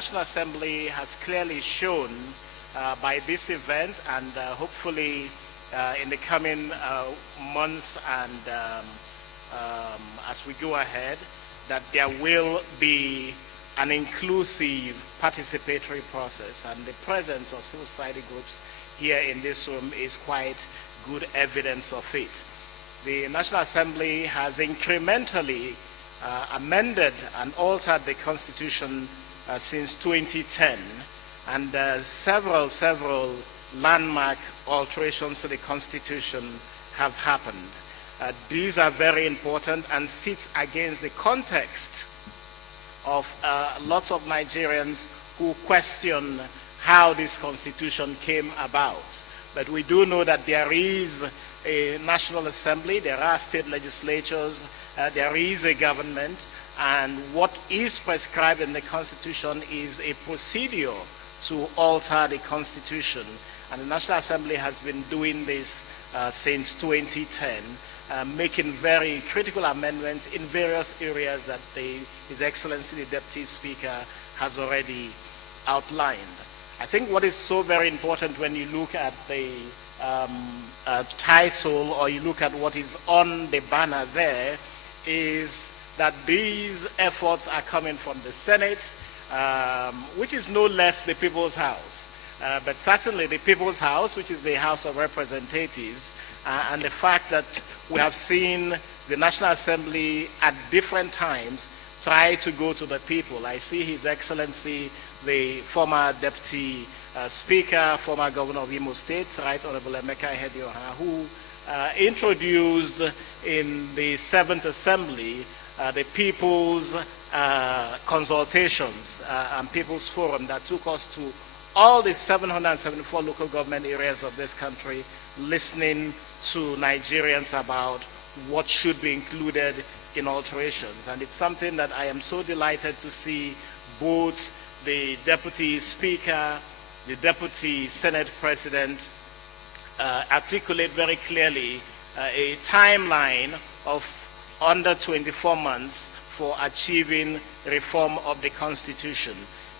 National Assembly has clearly shown by this event and hopefully in the coming months and as we go ahead, that there will be an inclusive participatory process, and the presence of civil society groups here in this room is quite good evidence of it. The National Assembly has incrementally amended and altered the Constitution since 2010, and several landmark alterations to the Constitution have happened. These are very important and sit against the context of lots of Nigerians who question how this Constitution came about. But we do know that there is a National Assembly, there are state legislatures, there is a government, and what is prescribed in the Constitution is a procedure to alter the Constitution. And the National Assembly has been doing this since 2010, making very critical amendments in various areas that His Excellency the Deputy Speaker has already outlined. I think what is so very important when you look at the title or you look at what is on the banner there is that these efforts are coming from the Senate, which is no less the People's House. But certainly the People's House, which is the House of Representatives, and the fact that we have seen the National Assembly at different times try to go to the people. I see His Excellency, the former Deputy Speaker, former Governor of Imo State, Right Honorable Emeka Ihedioha, who introduced in the 7th Assembly the People's Consultations and People's Forum that took us to all the 774 local government areas of this country, listening to Nigerians about what should be included in alterations. And it's something that I am so delighted to see both the Deputy Speaker, the Deputy Senate President articulate very clearly a timeline of under 24 months for achieving reform of the Constitution.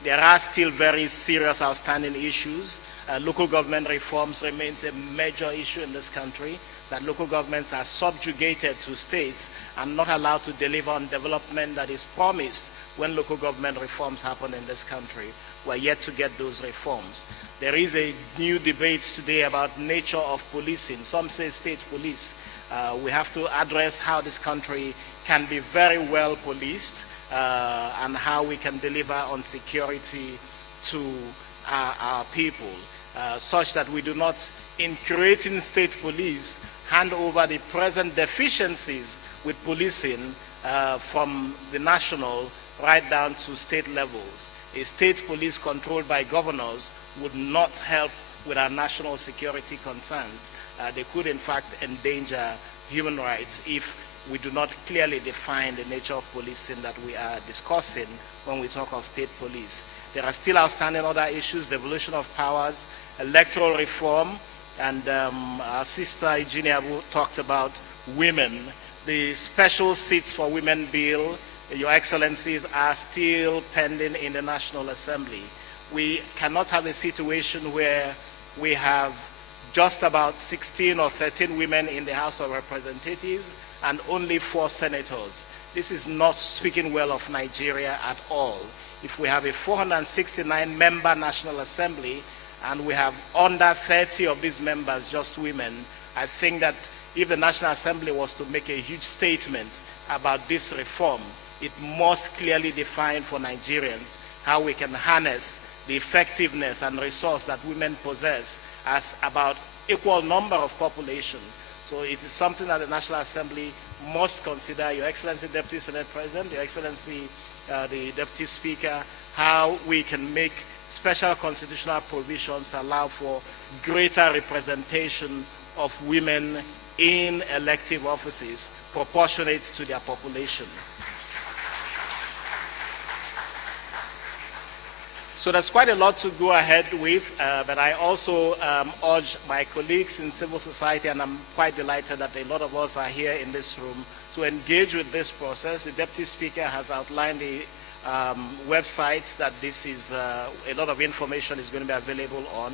There are still very serious outstanding issues. Local government reforms remains a major issue in this country, that local governments are subjugated to states and not allowed to deliver on development that is promised when local government reforms happen in this country. We're yet to get those reforms. There is a new debate today about nature of policing. Some say state police. We have to address how this country can be very well policed and how we can deliver on security to our people, such that we do not, in creating state police, hand over the present deficiencies with policing from the national right down to state levels. A state police controlled by governors would not help with our national security concerns. They could in fact endanger human rights if we do not clearly define the nature of policing that we are discussing when we talk of state police. There are still outstanding other issues: devolution of powers, electoral reform, and our sister Eugenia Abu talked about women. The special seats for women bill, Your Excellencies, are still pending in the National Assembly. We cannot have a situation where we have just about 16 or 13 women in the House of Representatives and only 4 senators. This is not speaking well of Nigeria at all. If we have a 469-member National Assembly and we have under 30 of these members just women, I think that if the National Assembly was to make a huge statement about this reform, it must clearly define for Nigerians how we can harness the effectiveness and resource that women possess as about equal number of population. So it is something that the National Assembly must consider. Your Excellency Deputy Senate President, Your Excellency the Deputy Speaker, how we can make special constitutional provisions to allow for greater representation of women in elective offices proportionate to their population. So there's quite a lot to go ahead with, but I also urge my colleagues in civil society, and I'm quite delighted that a lot of us are here in this room, to engage with this process. The Deputy Speaker has outlined the website that this is, a lot of information is going to be available on.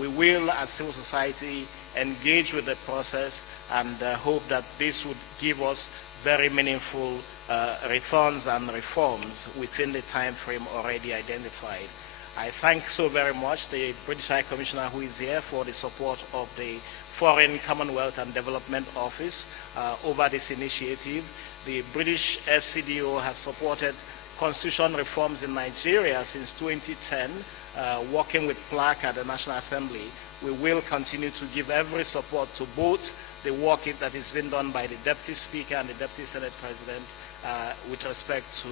We will, as civil society, engage with the process and hope that this would give us very meaningful returns and reforms within the time frame already identified. I thank so very much the British High Commissioner who is here for the support of the Foreign, Commonwealth and Development Office over this initiative. The British FCDO has supported constitution reforms in Nigeria since 2010, working with PLAC at the National Assembly. We will continue to give every support to both the work that is being done by the Deputy Speaker and the Deputy Senate President with respect to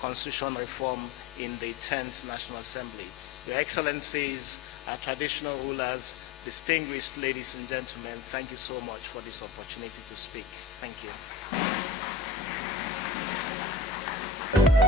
constitution reform in the 10th National Assembly. Your Excellencies, our traditional rulers, distinguished ladies and gentlemen, thank you so much for this opportunity to speak. Thank you.